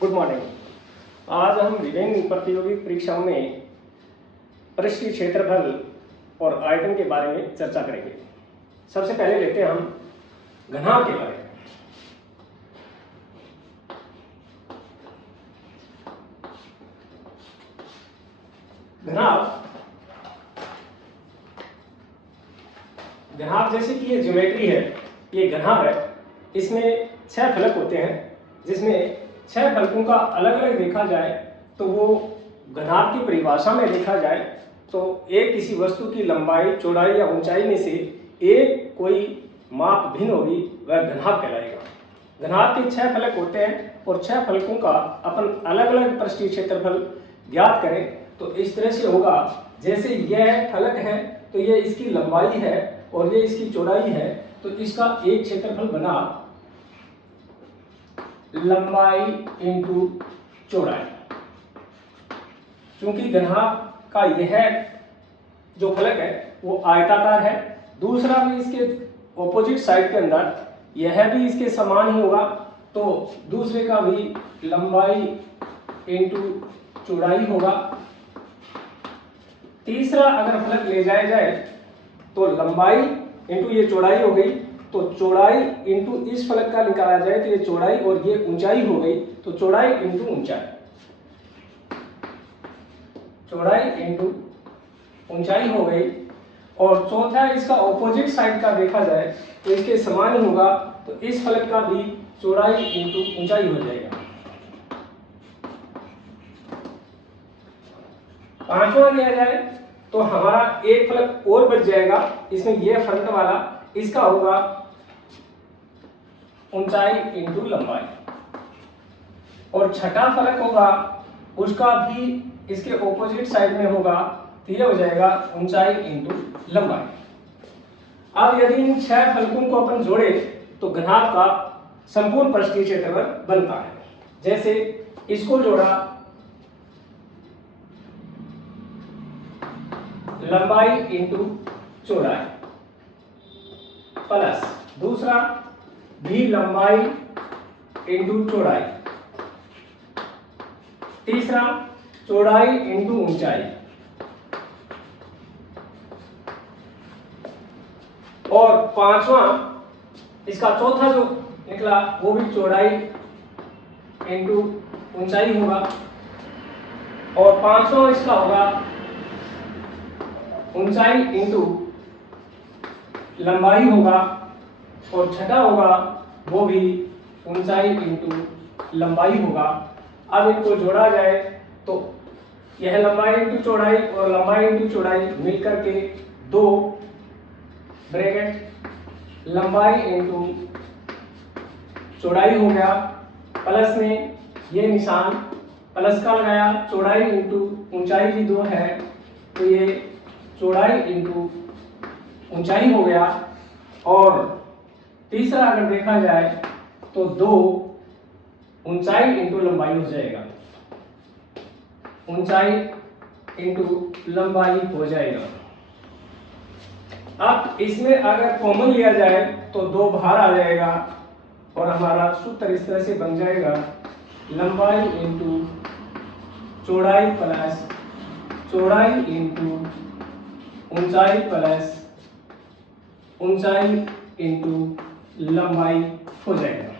Good morning. आज हम विभिन्न प्रतियोगी परीक्षाओं में पृष्ठीय क्षेत्रफल और आयतन के बारे में चर्चा करेंगे। सबसे पहले लेते हैं हम घनाभ के बारे में। घनाभ जैसे कि ये ज्योमेट्री है, ये घनाभ है। इसमें 6 फलक होते हैं, जिसमें 6 फलकों का अलग अलग देखा जाए तो वो घनाभ की परिभाषा में देखा जाए तो एक किसी वस्तु की लंबाई, चौड़ाई या ऊंचाई में से एक कोई माप भिन्न होगी, वह घनाभ कहलाएगा। घनाभ के 6 फलक होते हैं और 6 फलकों का अपन अलग अलग पृष्ठीय क्षेत्रफल ज्ञात करें तो इस तरह से होगा। जैसे यह फलक है तो ये इसकी लंबाई है और ये इसकी चौड़ाई है, तो इसका एक क्षेत्रफल बना लंबाई इंटू चौड़ाई। चूंकि घनाभ का यह जो फलक है वो आयताकार है, दूसरा भी इसके ऑपोजिट साइड के अंदर यह भी इसके समान ही होगा, तो दूसरे का भी लंबाई इंटू चौड़ाई होगा। तीसरा अगर फलक ले जाया जाए तो लंबाई इंटू ये चौड़ाई हो गई, तो चौड़ाई इंटू इस फलक का निकाला जाए तो ये चौड़ाई और ये ऊंचाई हो गई, तो चौड़ाई इंटू ऊंचाई, चौड़ाई इंटू ऊंचाई हो गई। और चौथा इसका ऑपोजिट साइड का देखा जाए तो इसके समान ही होगा, तो इस फलक का भी चौड़ाई इंटू ऊंचाई हो जाएगा। पांचवा लिया जाए तो हमारा एक फलक और बच जाएगा, इसमें यह फलक वाला, इसका होगा ऊंचाई इंटू लंबाई। और छठा फलक होगा उसका भी इसके ऑपोजिट साइड में होगा, तो यह हो जाएगा ऊंचाई इंटू लंबाई। अब यदि इन 6 फलकों को अपन जोड़े तो घनाभ का संपूर्ण पृष्ठीय क्षेत्रफल बनता है। जैसे इसको जोड़ा लंबाई इंटू चौड़ाई प्लस दूसरा भी लंबाई इंटू चौड़ाई, तीसरा चौड़ाई इंटू ऊंचाई, और पांचवा इसका चौथा जो निकला वो भी चौड़ाई इंटू ऊंचाई होगा, और पांचवा इसका होगा ऊंचाई इंटू लंबाई होगा, और छठा होगा वो भी ऊंचाई इंटू लंबाई होगा। अब इनको जोड़ा जाए तो यह लंबाई इंटू चौड़ाई और लंबाई इंटू चौड़ाई मिलकर के 2 ब्रैकेट लंबाई इंटू चौड़ाई हो गया, प्लस में ये निशान प्लस का लगाया, चौड़ाई इंटू ऊंचाई भी 2 है तो ये चौड़ाई इंटू ऊंचाई हो गया। और तीसरा अगर देखा जाए तो 2 ऊंचाई इंटू लंबाई हो जाएगा, ऊंचाई इंटू लंबाई हो जाएगा। अब इसमें अगर कॉमन लिया जाए तो 2 बाहर आ जाएगा और हमारा सूत्र इस तरह से बन जाएगा लंबाई इंटू चौड़ाई प्लस चौड़ाई इंटू ऊंचाई प्लस ऊंचाई इंटू लंबाई हो जाएगा।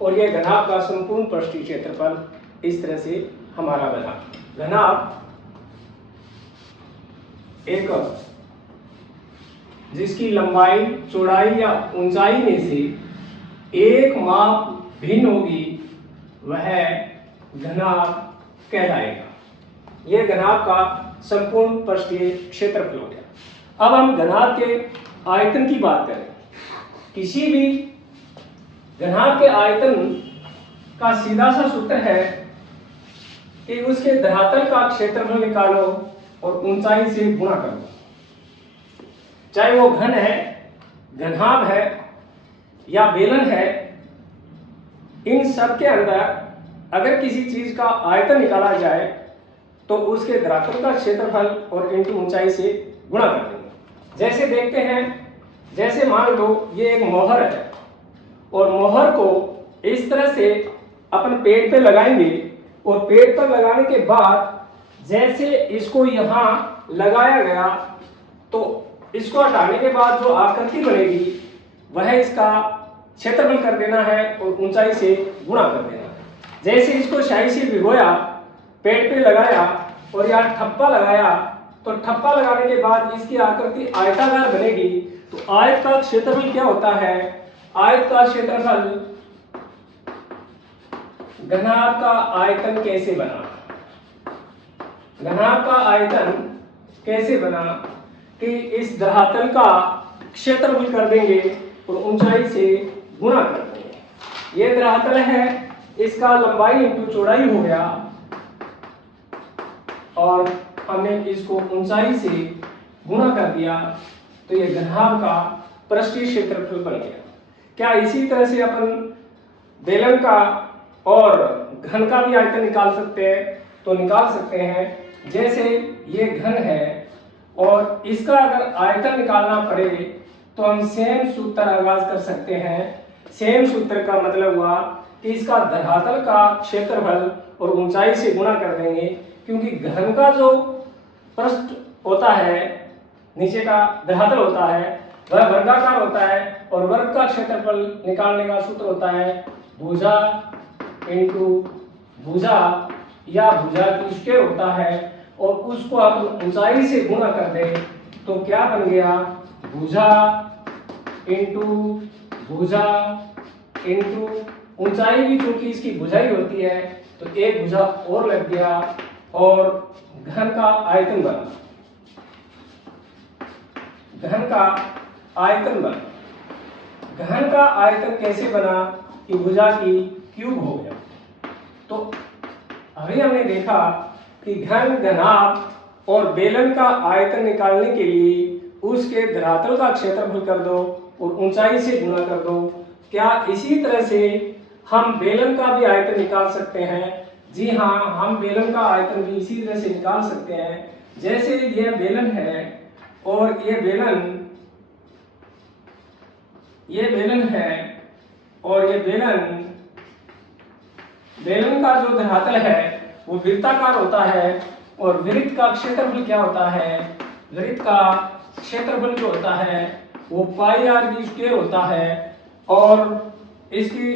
और यह घनाभ का संपूर्ण पृष्ठीय क्षेत्रफल इस तरह से हमारा बना। घनाभ एक जिसकी लंबाई, चौड़ाई या ऊंचाई में से एक माप भिन्न होगी वह घनाभ कहलाएगा। यह घनाभ का संपूर्ण पृष्ठीय क्षेत्रफल हो गया। अब हम घनाभ के आयतन की बात करें। किसी भी घनाभ के आयतन का सीधा सा सूत्र है कि उसके धरातल का क्षेत्रफल निकालो और ऊंचाई से गुणा करो। चाहे वो घन है, घनाभ है या बेलन है, इन सब के अंदर अगर किसी चीज का आयतन निकाला जाए तो उसके धरातल का क्षेत्रफल और इंटू ऊंचाई से गुणा कर देंगे। जैसे देखते हैं, जैसे मान लो ये एक मोहर है और मोहर को इस तरह से अपन पेड़ पे लगाएंगे और पेड़ पर लगाने के बाद जैसे इसको यहाँ लगाया गया तो इसको हटाने के बाद जो आकृति बनेगी वह इसका क्षेत्रफल कर देना है और ऊंचाई से गुणा कर देना है। जैसे इसको शाही से भिगोया, पेड़ पे लगाया और यहाँ ठप्पा लगाया, तो ठप्पा लगाने के बाद इसकी आकृति आयताकार बनेगी। तो आयत का क्षेत्रफल क्या होता है? आयत का क्षेत्रफल घनाभ का आयतन कैसे बना? घनाभ का आयतन कैसे बना कि इस धरातल का क्षेत्रफल कर देंगे और ऊंचाई से गुणा कर देंगे। ये धरातल है, इसका लंबाई इंटू चौड़ाई हो गया और हमने इसको ऊंचाई से गुणा कर दिया तो ये घनाभ का पृष्ठीय क्षेत्रफल बन गया। क्या इसी तरह से अपन बेलन का और घन का भी आयतन निकाल सकते हैं? तो निकाल सकते हैं। जैसे ये घन है और इसका अगर आयतन निकालना पड़े तो हम सेम सूत्र आगाज कर सकते हैं। सेम सूत्र का मतलब हुआ कि इसका धरातल का क्षेत्रफल और ऊंचाई से गुणा कर देंगे, क्योंकि घन का जो पृष्ठ होता है, नीचे का धरातल होता है, वह वर्गाकार होता है और वर्ग का क्षेत्रफल निकालने का सूत्र होता है भुजा इंटू भुजा या भुजा की स्क्वायर होता है और उसको आप ऊंचाई से गुणा कर दें तो क्या बन गया? भुजा इंटू भुजा इंटू ऊंचाई भी क्योंकि इसकी भुजाई होती है तो एक भुजा और लग गया और घन का आयतन बना। घन का आयतन बना। घन का आयतन कैसे बना कि भुजा की क्यूब हो गया। तो अभी हमने देखा कि घन, घनाभ और बेलन का आयतन निकालने के लिए उसके धरातल का क्षेत्रफल कर दो और ऊंचाई से गुणा कर दो। क्या इसी तरह से हम बेलन का भी आयतन निकाल सकते हैं? जी हाँ, हम बेलन का आयतन भी इसी तरह से निकाल सकते हैं। जैसे यह बेलन है और ये बेलन है और ये बेलन का जो धरातल है वो वृत्ताकार होता है और वृत्त का क्षेत्रफल क्या होता है? वृत्त का क्षेत्रफल जो होता है वो पाई आर की स्क्वायर होता है और इसकी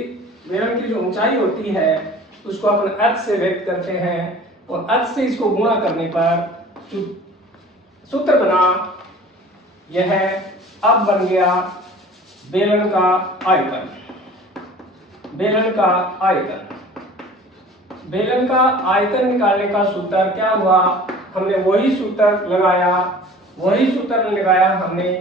बेलन की जो ऊंचाई होती है उसको अपन h से व्यक्त करते हैं और h से इसको गुणा करने पर सूत्र बना यह अब बन गया बेलन का आयतन। बेलन का आयतन। बेलन का आयतन निकालने का सूत्र क्या हुआ? हमने वही सूत्र लगाया हमने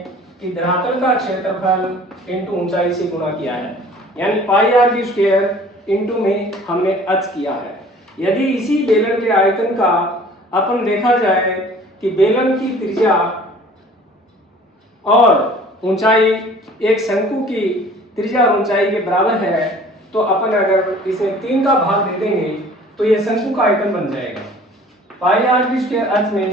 कि धरातल का क्षेत्रफल इंटू ऊंचाई से गुणा किया है, यानी पाई आर की स्क्वायर इंटू में हमने h किया है। यदि इसी बेलन के आयतन का अपन देखा जाए कि बेलन की त्रिज्या और ऊंचाई एक शंकु की त्रिज्या और ऊंचाई के बराबर है तो अपन अगर इसमें 3 का भाग दे देंगे तो यह शंकु का आयतन बन जाएगा। पाई आर की स्क्वायर h में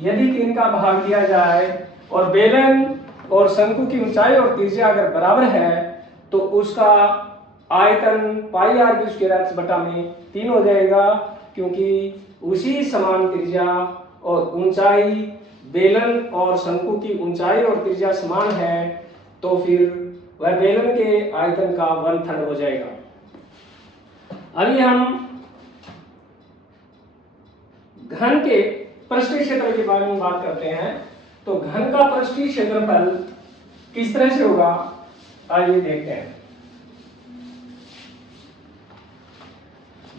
यदि 3 का भाग दिया जाए और बेलन और शंकु की ऊंचाई और त्रिज्या अगर बराबर है तो उसका आयतन पाई आर की स्क्वायर h बटा में 3 हो जाएगा, क्योंकि उसी समान त्रिज्या और ऊंचाई बेलन और शंकु की ऊंचाई और त्रिज्या समान है तो फिर वह बेलन के आयतन का 1/3 हो जाएगा। अभी हम घन के पृष्ठीय क्षेत्र के बारे में बात करते हैं। तो घन का पृष्ठीय क्षेत्रफल किस तरह से होगा, आइए देखते हैं।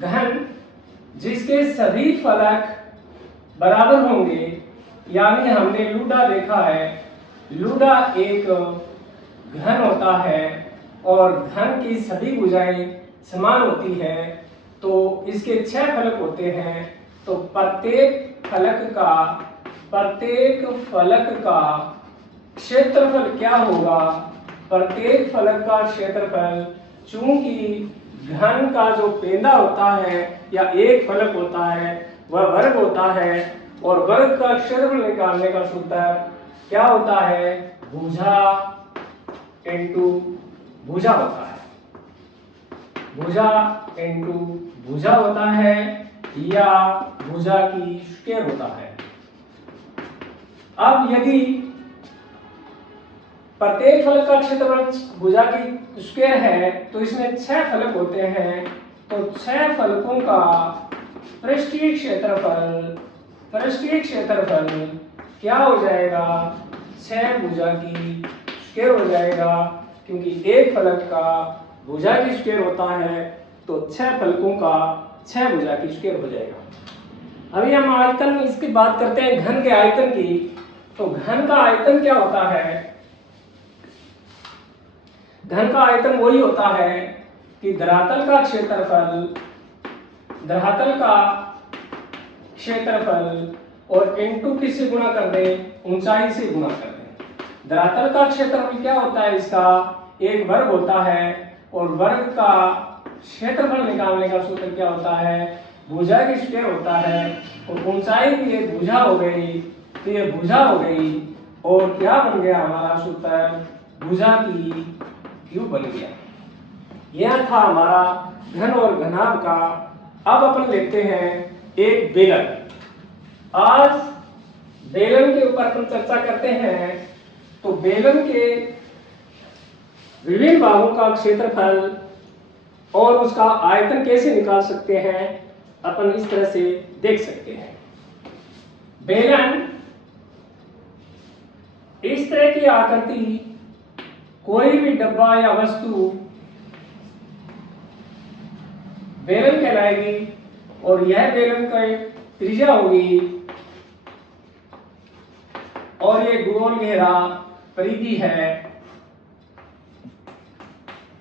घन जिसके सभी फलक बराबर होंगे, यानी हमने लूडा देखा है, लूडा एक घन होता है और घन की सभी भुजाएं समान होती है तो इसके 6 फलक होते हैं। तो प्रत्येक फलक का क्षेत्रफल क्या होगा? प्रत्येक फलक का क्षेत्रफल, चूंकि घन का जो पेंदा होता है या एक फलक होता है वह वर्ग होता है और वर्ग का क्षेत्रफल निकालने का सूत्र क्या होता है? भुजा इंटू भुजा होता है। भुजा इंटू भुजा होता है या भुजा की स्क्वायर होता है। अब यदि प्रत्येक फलक का क्षेत्रफल भुजा की स्क्वायर है तो इसमें 6 फलक होते हैं, तो 6 फलकों का पृष्ठीय क्षेत्रफल क्या हो जाएगा, 6 भुजा की स्क्वायर हो जाएगा, क्योंकि एक फलक का भुजा की स्क्वायर होता है तो 6 फलकों का 6 भुजा की स्क्वायर हो जाएगा। अभी हम आयतन इसकी बात करते हैं घन के आयतन की। तो घन का आयतन क्या होता है? घन का आयतन वही होता है कि धरातल का क्षेत्रफल और इंटू किससे गुणा कर दे, ऊंचाई से गुणा कर दे। धरातल का क्षेत्रफल क्या होता है, इसका एक वर्ग होता है, और वर्ग का क्षेत्रफल निकालने का सूत्र क्या होता है, भुजा की स्क्वायर होता है, और ऊंचाई भी एक भुजा हो गई, तो ये भुजा हो गई, और क्या बन गया हमारा सूत्र, भुजा की क्यूब बन गया। यह था हमारा घन और घनाभ का। अब अपन लेते हैं एक बेलन। आज बेलन के ऊपर अपन चर्चा करते हैं। तो बेलन के विभिन्न भागों का क्षेत्रफल और उसका आयतन कैसे निकाल सकते हैं, अपन इस तरह से देख सकते हैं। बेलन इस तरह की आकृति, कोई भी डब्बा या वस्तु बेलन कहलाएगी, और यह बेलन का त्रिज्या होगी, और ये गोल घेरा परिधि है,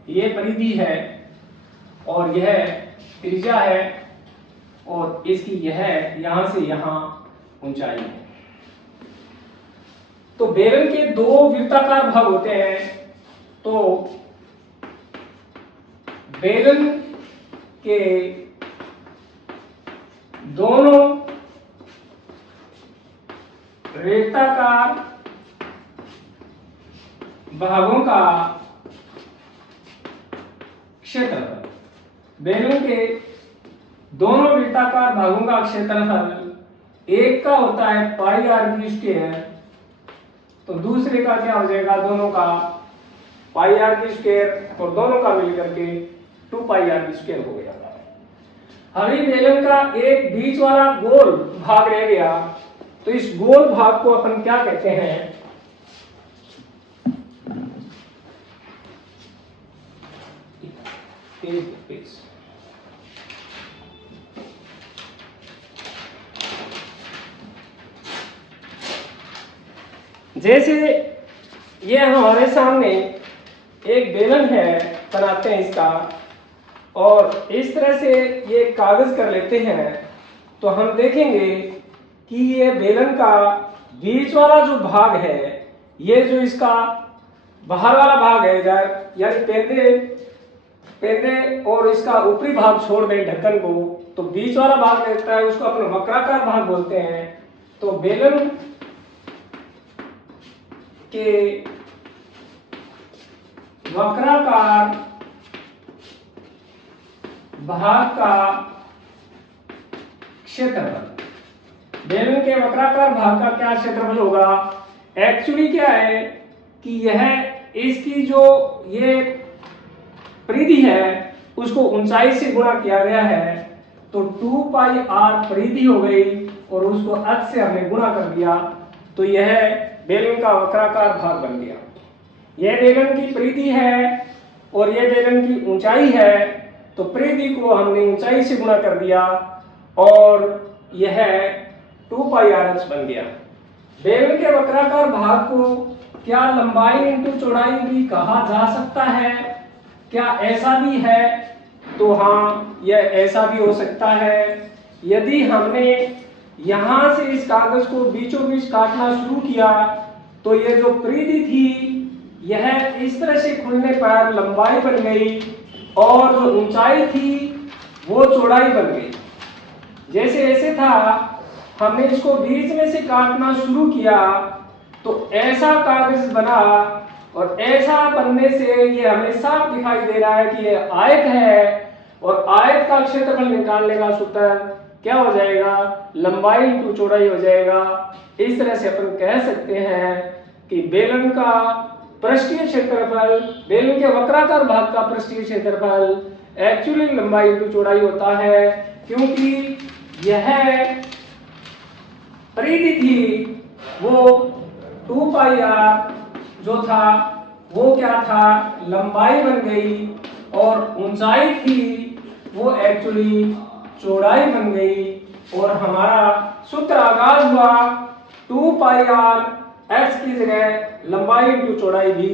ये परिधि है, और यह त्रिज्या है, और इसकी यह यहां से यहां ऊंचाई है। तो बेलन के 2 वृत्ताकार भाग होते हैं। तो बेलन के दोनों वृत्ताकार भागों का क्षेत्रफल, बेलन के दोनों वृत्ताकार भागों का क्षेत्रफल एक का होता है पाई आर की स्क्वायर, तो दूसरे का क्या हो जाएगा, दोनों का पाई आर की स्क्वायर, और दोनों का मिलकर के 2 पाई आर की स्क्वायर हो गया। अभी बेलन का एक बीच वाला गोल भाग रह गया, तो इस गोल भाग को अपन क्या कहते हैं, जैसे ये हमारे सामने एक बेलन है, बनाते हैं इसका, और इस तरह से ये कागज कर लेते हैं, तो हम देखेंगे कि ये बेलन का बीच वाला जो भाग है, ये जो इसका बाहर वाला भाग है इधर, यानी पेंदे और इसका ऊपरी भाग छोड़ दें ढक्कन को, तो बीच वाला भाग रहता है, उसको अपने वक्राकार भाग बोलते हैं। तो बेलन के वक्राकार भाग का क्षेत्रफल, बेलन के वक्राकार भाग का क्या क्षेत्रफल होगा, एक्चुअली क्या है कि यह इसकी जो ये परिधि है उसको ऊंचाई से गुणा किया गया है, तो 2 पाई आर परिधि हो गई, और उसको अक्ष से हमने गुणा कर दिया, तो यह बेलन का वक्राकार भाग बन गया। यह बेलन की परिधि है और यह बेलन की ऊंचाई है, तो परिधि को हमने ऊंचाई से गुणा कर दिया, और यह 2 पाई आर एच बन गया। बेलन के वक्राकार भाग को क्या लंबाई इंटू चौड़ाई भी कहा जा सकता है, क्या ऐसा भी है, तो हाँ, यह ऐसा भी हो सकता है। यदि हमने यहां से इस कागज को बीचों बीच काटना शुरू किया, तो यह जो परिधि थी यह इस तरह से खुलने पर लंबाई बन गई, और जो ऊंचाई थी वो चौड़ाई बन गई। जैसे ऐसे था, हमने इसको बीच में से काटना शुरू किया तो ऐसा कागज बना, और ऐसा बनने से ये हमें साफ दिखाई दे रहा है कि ये आयत है, और आयत का क्षेत्रफल निकालने का सूत्र क्या हो जाएगा, लंबाई इंटू चौड़ाई हो जाएगा। इस तरह से अपन कह सकते हैं कि बेलन का पृष्ठीय क्षेत्रफल, बेलन के वक्राकार भाग का पृष्ठीय क्षेत्रफल एक्चुअली लंबाई इंटू चौड़ाई होता है, क्योंकि यह परिधि थी वो 2 पाई r जो था वो क्या था, लंबाई बन गई, और ऊंचाई थी वो एक्चुअली चौड़ाई बन गई। और हमारा सूत्र आगाज हुआ 2 पाई r x की जगह लंबाई इंटू चौड़ाई भी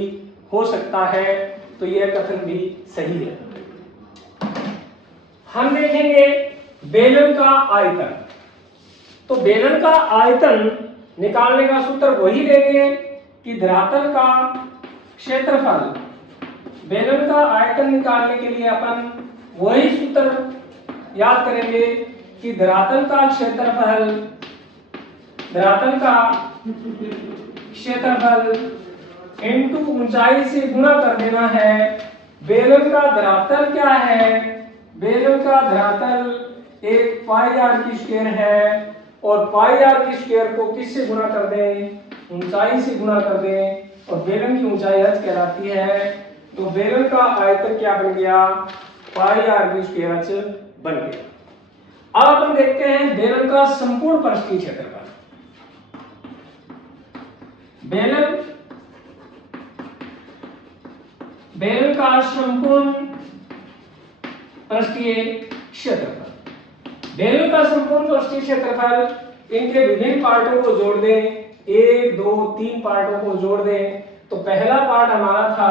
हो सकता है, तो यह कथन भी सही है। हम देखेंगे बेलन का आयतन। तो बेलन का आयतन निकालने का सूत्र वही लेंगे कि धरातल का क्षेत्रफल। बेलन का आयतन निकालने के लिए अपन वही सूत्र याद करेंगे कि धरातल का क्षेत्रफल इनटू ऊंचाई से गुणा कर देना है। बेलन का धरातल क्या है, बेलन का धरातल एक पाई आर की स्क्वायर है, और पाई आर की स्क्वायर को किससे गुणा कर दें, ऊंचाई से गुणा कर दें, और बेलन की ऊंचाई h कहलाती है। तो बेलन का आयतन क्या बन गया, पाई आर की स्क्वायर h बन गया। अब अपन देखते हैं बेलन का संपूर्ण पृष्ठीय क्षेत्रफल। बेलन का संपूर्ण पृष्ठीय क्षेत्रफल, बेलन का संपूर्ण पृष्ठीय क्षेत्रफल इनके विभिन्न पार्टों को जोड़ दें, 1 2 3 पार्टों को जोड़ दें। तो पहला पार्ट हमारा था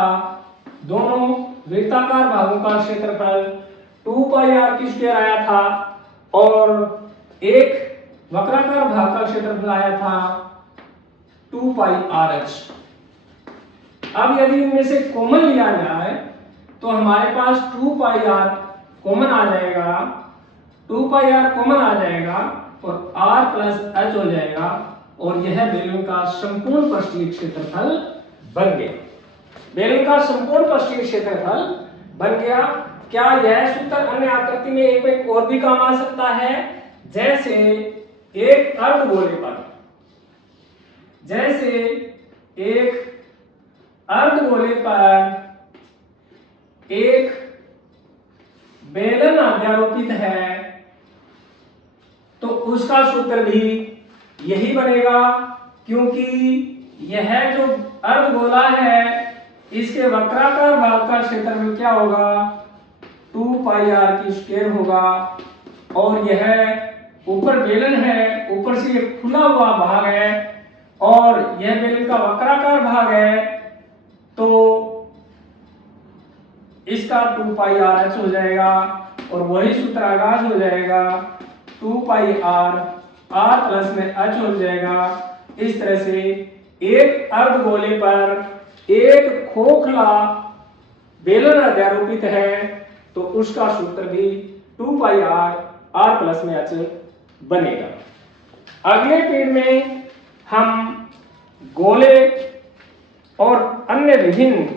दोनों वृत्ताकार भागों का क्षेत्रफल 2 पाई r की स्क्वायर आया था, और एक वक्राकार भाग का क्षेत्रफल आया था 2 पाई RH। अब यदि इनमें से कॉमन लिया जाए तो हमारे पास 2 पाई r कॉमन आ जाएगा, 2 पाई r कॉमन आ जाएगा, और r प्लस h हो जाएगा, और यह बेलन का संपूर्ण पृष्ठीय क्षेत्रफल बन गया। बेलन का संपूर्ण पृष्ठीय क्षेत्रफल बन गया। क्या यह सूत्र अन्य आकृति में एक और भी काम आ सकता है, जैसे एक अर्धगोले पर, जैसे एक अर्धगोले पर एक बेलन अध्यारोपित है, तो उसका सूत्र भी यही बनेगा, क्योंकि यह जो अर्धगोला है इसके वक्राकार भाग का क्षेत्रफल क्या होगा, 2 पाई r की स्क्वायर होगा, और यह ऊपर बेलन है, ऊपर से एक खुला हुआ भाग है, और यह बेलन का वक्राकार भाग है, तो इसका 2 पाई r h हो जाएगा, और वही सूत्र आगाज हो जाएगा 2 पाई r प्लस में h हो जाएगा। इस तरह से एक अर्धगोले पर एक खोखला बेलन अध्यारोपित है, तो उसका सूत्र भी 2 पाई r प्लस में h बनेगा। अगले पेड़ में हम गोले और अन्य विभिन्न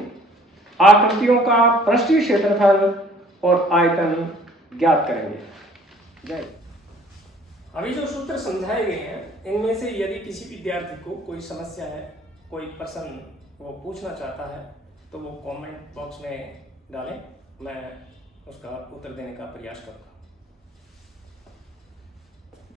आकृतियों का पृष्ठीय क्षेत्रफल और आयतन ज्ञात करेंगे। जय। अभी जो सूत्र समझाए गए हैं इनमें से यदि किसी विद्यार्थी को कोई समस्या है, कोई प्रश्न वो पूछना चाहता है, तो वो कमेंट बॉक्स में डालें, मैं उसका उत्तर देने का प्रयास करूँगा।